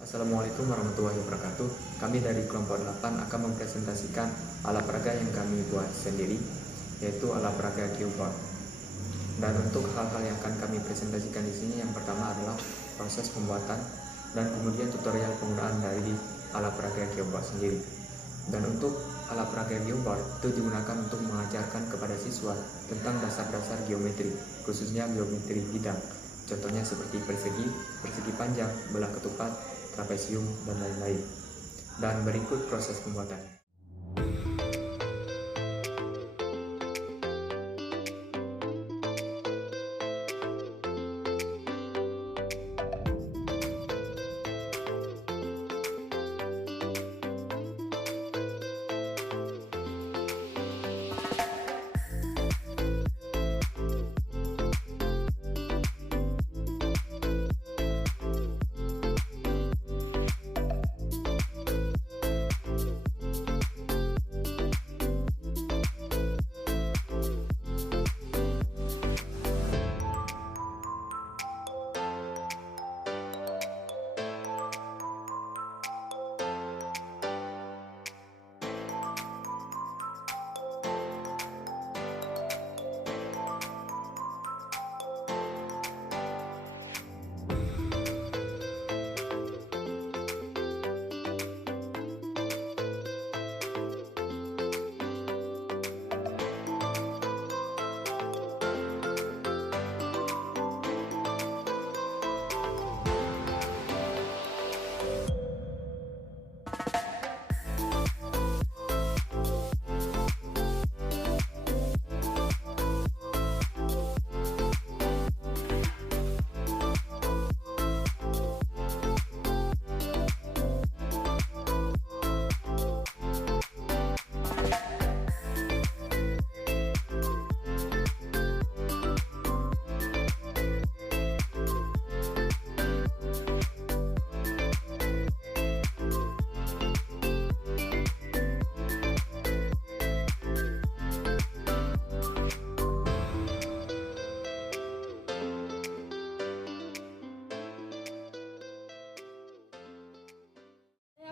Assalamualaikum warahmatullahi wabarakatuh. Kami dari kelompok 8 akan mempresentasikan alat peraga yang kami buat sendiri, yaitu alat peraga geoboard. Dan untuk hal-hal yang akan kami presentasikan di sini, yang pertama adalah proses pembuatan dan kemudian tutorial penggunaan dari alat peraga geoboard sendiri. Dan untuk alat peraga geoboard itu digunakan untuk mengajarkan kepada siswa tentang dasar-dasar geometri, khususnya geometri bidang. Contohnya seperti persegi, persegi panjang, belah ketupat, trapesium, dan lain-lain. Dan berikut proses pembuatannya.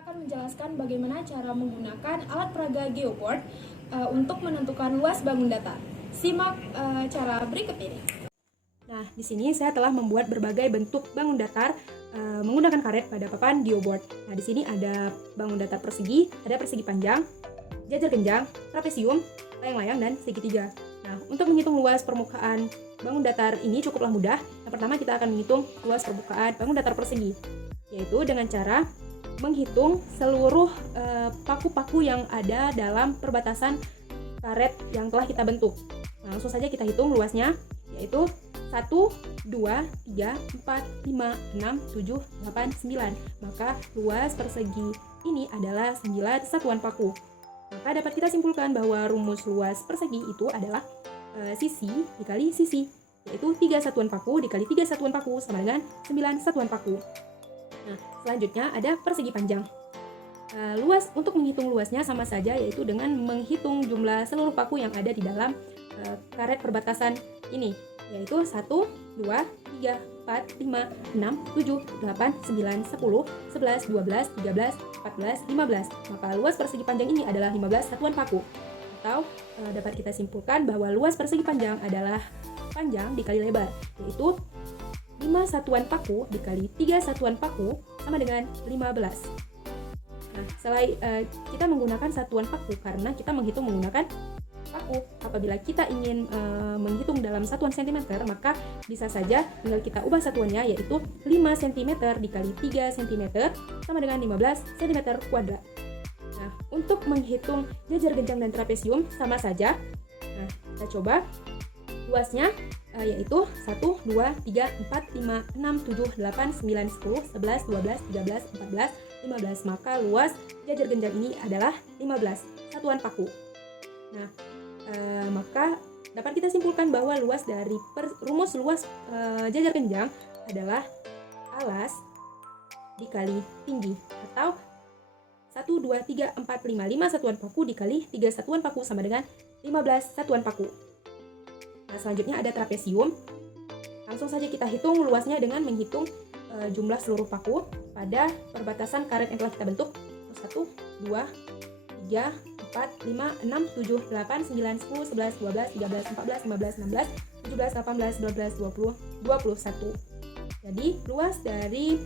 Menjelaskan bagaimana cara menggunakan alat peraga geoboard untuk menentukan luas bangun datar. Simak cara berikut ini. Nah, di sini saya telah membuat berbagai bentuk bangun datar menggunakan karet pada papan geoboard. Nah, di sini ada bangun datar persegi, ada persegi panjang, jajar genjang, trapesium, layang-layang, dan segitiga. Nah, untuk menghitung luas permukaan bangun datar ini cukuplah mudah. Yang pertama kita akan menghitung luas permukaan bangun datar persegi, yaitu dengan cara menghitung seluruh paku-paku yang ada dalam perbatasan karet yang telah kita bentuk. Nah, langsung saja kita hitung luasnya, yaitu 1, 2, 3, 4, 5, 6, 7, 8, 9. Maka luas persegi ini adalah 9 satuan paku. Maka dapat kita simpulkan bahwa rumus luas persegi itu adalah sisi dikali sisi, yaitu 3 satuan paku dikali 3 satuan paku sama dengan 9 satuan paku. Nah, selanjutnya ada persegi panjang. Luas, untuk menghitung luasnya sama saja, yaitu dengan menghitung jumlah seluruh paku yang ada di dalam karet perbatasan ini, yaitu 1, 2, 3, 4, 5, 6, 7, 8, 9, 10, 11, 12, 13, 14, 15. Maka luas persegi panjang ini adalah 15 satuan paku. Atau dapat kita simpulkan bahwa luas persegi panjang adalah panjang dikali lebar, yaitu 5 satuan paku dikali 3 satuan paku sama dengan 15. Nah, selain kita menggunakan satuan paku karena kita menghitung menggunakan paku. Apabila kita ingin menghitung dalam satuan cm, maka bisa saja tinggal kita ubah satuannya, yaitu 5 cm dikali 3 cm sama dengan 15 cm kuadrat. Nah, untuk menghitung jajar genjang dan trapesium sama saja. Nah, kita coba luasnya yaitu 1, 2, 3, 4, 5, 6, 7, 8, 9, 10, 11, 12, 13, 14, 15. Maka luas jajar genjang ini adalah 15 satuan paku. Nah, maka dapat kita simpulkan bahwa luas dari rumus luas jajar genjang adalah alas dikali tinggi, atau 1, 2, 3, 4, 5 satuan paku dikali 3 satuan paku sama dengan 15 satuan paku. Nah, selanjutnya ada trapesium. Langsung saja kita hitung luasnya dengan menghitung jumlah seluruh paku pada perbatasan karet yang telah kita bentuk. 1, 2, 3, 4, 5, 6, 7, 8, 9, 10, 11, 12, 13, 14, 15, 16, 17, 18, 19, 20, 21. Jadi luas dari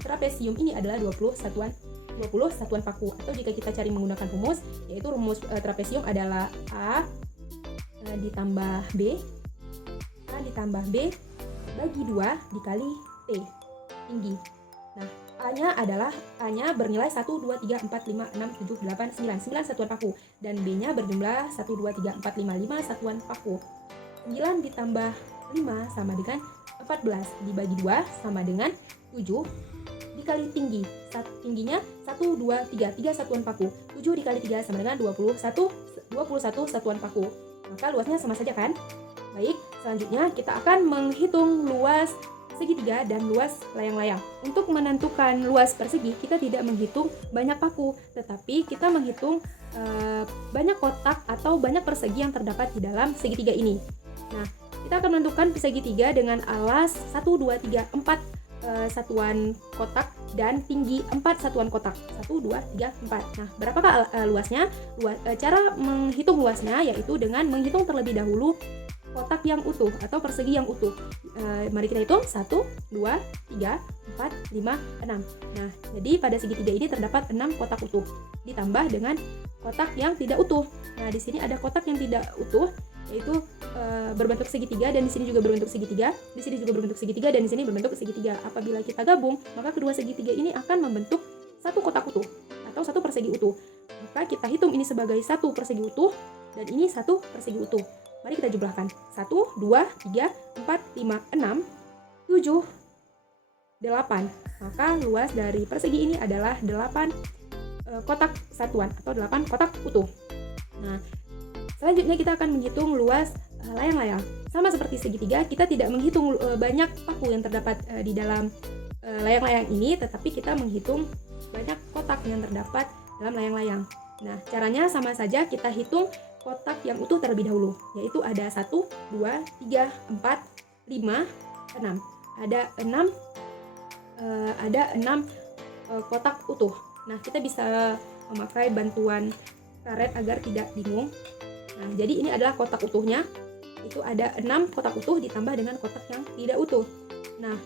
trapesium ini adalah 20 satuan paku. Atau jika kita cari menggunakan rumus, yaitu rumus trapesium adalah A ditambah B bagi 2 dikali T tinggi. Nah, A-nya bernilai 1, 2, 3, 4, 5, 6, 7, 8, 9 satuan paku. Dan B-nya berjumlah 1, 2, 3, 4, 5 satuan paku. 9 ditambah 5 sama dengan 14, dibagi 2 sama dengan 7 dikali tinggi. Tingginya 1, 2, 3 satuan paku. 7 dikali 3 sama dengan 21 satuan paku. Maka luasnya sama saja kan? Baik, selanjutnya kita akan menghitung luas segitiga dan luas layang-layang. Untuk menentukan luas persegi, kita tidak menghitung banyak paku, tetapi kita menghitung banyak kotak atau banyak persegi yang terdapat di dalam segitiga ini. Nah, kita akan menentukan segitiga dengan alas 1, 2, 3, 4 satuan kotak dan tinggi 4 satuan kotak. 1, 2, 3, 4. Nah, berapakah luasnya? Cara menghitung luasnya yaitu dengan menghitung terlebih dahulu kotak yang utuh atau persegi yang utuh. Mari kita hitung 1, 2, 3, 4, 5, 6. Nah, jadi pada segitiga ini terdapat 6 kotak utuh ditambah dengan kotak yang tidak utuh. Nah, di sini ada kotak yang tidak utuh, yaitu berbentuk segitiga, dan di sini juga berbentuk segitiga, di sini juga berbentuk segitiga, dan di sini berbentuk segitiga. Apabila kita gabung, maka kedua segitiga ini akan membentuk satu kotak utuh atau satu persegi utuh. Maka kita hitung ini sebagai satu persegi utuh dan ini satu persegi utuh. Mari kita jumlahkan. 1, 2, 3, 4, 5, 6, 7, 8. Maka luas dari persegi ini adalah 8 kotak satuan atau 8 kotak utuh. Nah, selanjutnya kita akan menghitung luas layang-layang. Sama seperti segitiga, kita tidak menghitung banyak paku yang terdapat di dalam layang-layang ini, tetapi kita menghitung banyak kotak yang terdapat dalam layang-layang. Nah, caranya sama saja, kita hitung kotak yang utuh terlebih dahulu, yaitu ada 1, 2, 3, 4, 5, 6. Ada 6 kotak utuh. Nah, kita bisa memakai bantuan karet agar tidak bingung. Nah, jadi ini adalah kotak utuhnya. Itu ada 6 kotak utuh ditambah dengan kotak yang tidak utuh. Nah,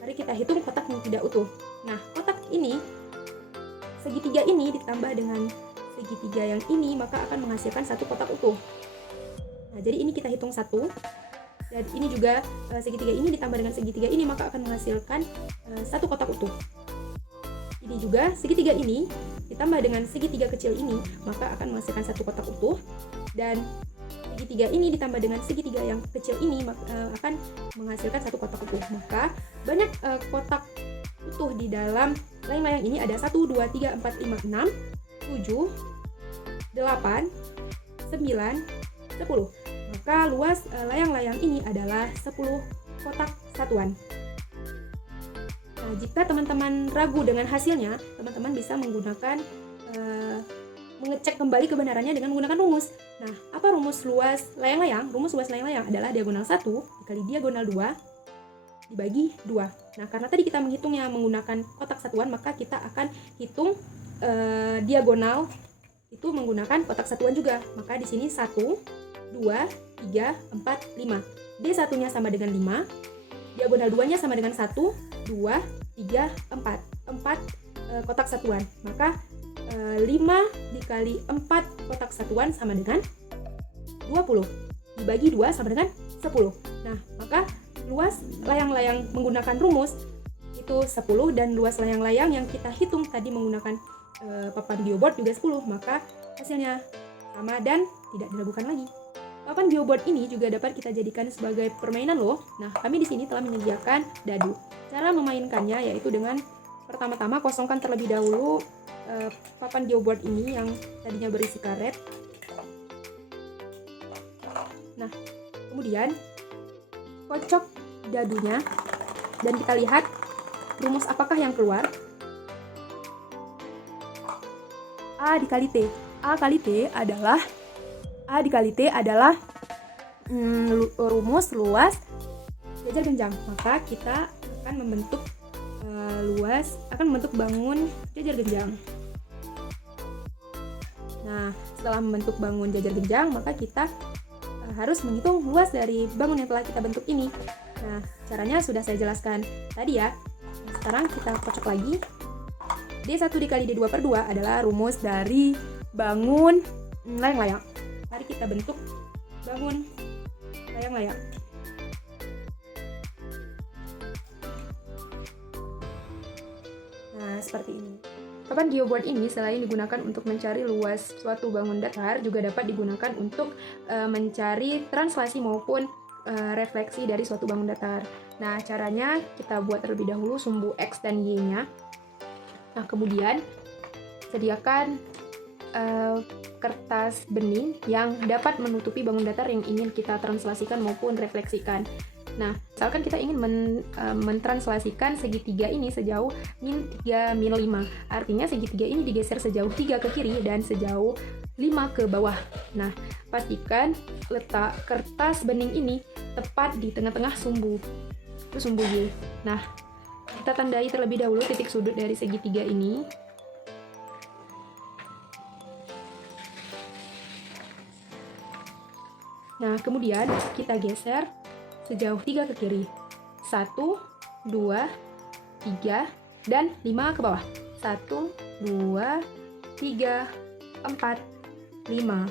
mari kita hitung kotak yang tidak utuh. Nah, kotak ini, segitiga ini ditambah dengan segitiga yang ini, maka akan menghasilkan satu kotak utuh. Nah, jadi ini kita hitung 1. Dan ini juga segitiga ini ditambah dengan segitiga ini, maka akan menghasilkan satu kotak utuh. Ini juga segitiga ini ditambah dengan segitiga kecil ini, maka akan menghasilkan satu kotak utuh. Dan segitiga ini ditambah dengan segitiga yang kecil ini akan menghasilkan satu kotak utuh. Maka banyak kotak utuh di dalam layang-layang ini ada 1, 2, 3, 4, 5, 6, 7, 8, 9, 10. Maka luas layang-layang ini adalah 10 kotak satuan. Nah, jika teman-teman ragu dengan hasilnya, teman-teman bisa menggunakan mengecek kembali kebenarannya dengan menggunakan rumus. Nah, apa rumus luas layang-layang? Rumus luas layang-layang adalah diagonal 1 dikali diagonal 2 dibagi 2. Nah, karena tadi kita menghitungnya menggunakan kotak satuan, maka kita akan hitung diagonal itu menggunakan kotak satuan juga. Maka di sini 1, 2, 3, 4, 5. D1-nya sama dengan 5. Diagonal 2-nya sama dengan 1, 2, 3, 4. 4 kotak satuan. Maka 5 dikali 4 kotak satuan sama dengan 20. Dibagi 2 sama dengan 10. Nah, maka luas layang-layang menggunakan rumus itu 10, dan luas layang-layang yang kita hitung tadi menggunakan papan geoboard juga 10. Maka hasilnya sama dan tidak diragukan lagi. Papan geoboard ini juga dapat kita jadikan sebagai permainan loh. Nah, kami di sini telah menyediakan dadu. Cara memainkannya yaitu dengan pertama-tama kosongkan terlebih dahulu papan geoboard ini yang tadinya berisi karet. Nah, kemudian kocok dadunya dan kita lihat rumus apakah yang keluar. A dikali T. A dikali T adalah rumus luas jajar genjang, maka kita akan membentuk bangun jajar genjang. Nah, setelah membentuk bangun jajar genjang, maka kita harus menghitung luas dari bangun yang telah kita bentuk ini. Nah, caranya sudah saya jelaskan tadi ya. Sekarang kita kocok lagi. D1 dikali D2/2 adalah rumus dari bangun layang-layang. Mari kita bentuk bangun layang-layang. Nah, seperti ini. Papan geoboard ini selain digunakan untuk mencari luas suatu bangun datar, juga dapat digunakan untuk mencari translasi maupun refleksi dari suatu bangun datar. Nah, caranya kita buat terlebih dahulu sumbu X dan Y-nya. Nah, kemudian sediakan kertas bening yang dapat menutupi bangun datar yang ingin kita translasikan maupun refleksikan. Nah, misalkan kita ingin mentranslasikan segitiga ini sejauh min 3 min 5. Artinya segitiga ini digeser sejauh 3 ke kiri dan sejauh 5 ke bawah. Nah, pastikan letak kertas bening ini tepat di tengah-tengah sumbu. Itu sumbu Y. Nah, kita tandai terlebih dahulu titik sudut dari segitiga ini. Nah, kemudian kita geser sejauh 3 ke kiri. 1, 2, 3, dan 5 ke bawah. 1, 2, 3, 4, 5.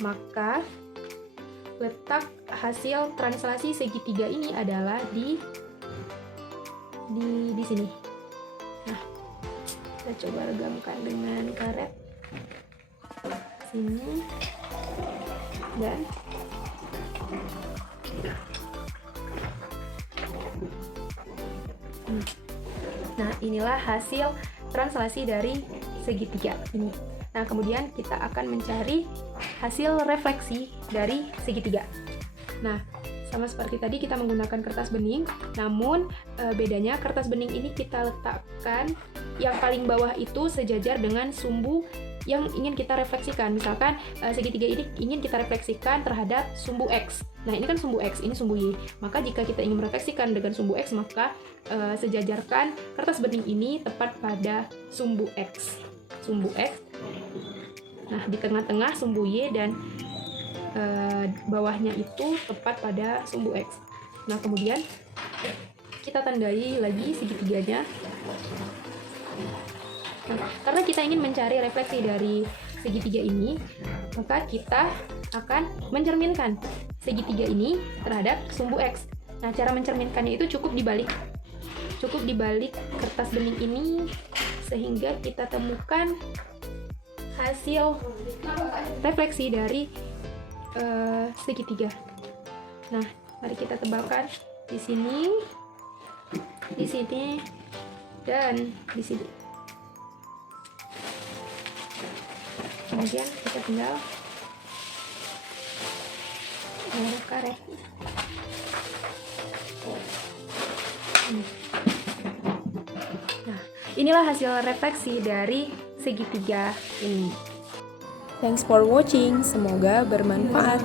Maka letak hasil translasi segitiga ini adalah di sini. Nah, kita coba regangkan dengan karet. Sini. Dan nah, inilah hasil translasi dari segitiga ini. Nah, kemudian kita akan mencari hasil refleksi dari segitiga. Nah, sama seperti tadi kita menggunakan kertas bening, namun bedanya kertas bening ini kita letakkan yang paling bawah itu sejajar dengan sumbu yang ingin kita refleksikan. Misalkan segitiga ini ingin kita refleksikan terhadap sumbu X. Nah, ini kan sumbu X, ini sumbu Y. Maka jika kita ingin merefleksikan dengan sumbu X, maka sejajarkan kertas bening ini tepat pada sumbu X. Sumbu X. Nah, di tengah-tengah sumbu Y dan bawahnya itu tepat pada sumbu X. Nah, kemudian kita tandai lagi segitiganya. Nah, karena kita ingin mencari refleksi dari segitiga ini, maka kita akan mencerminkan segitiga ini terhadap sumbu X. Nah, cara mencerminkannya itu cukup dibalik kertas bening ini sehingga kita temukan hasil refleksi dari segitiga. Nah, mari kita tebalkan di sini, dan di sini. Kemudian kita tinggal menaruh karet. Nah, inilah hasil refleksi dari segitiga ini. Thanks for watching, semoga bermanfaat.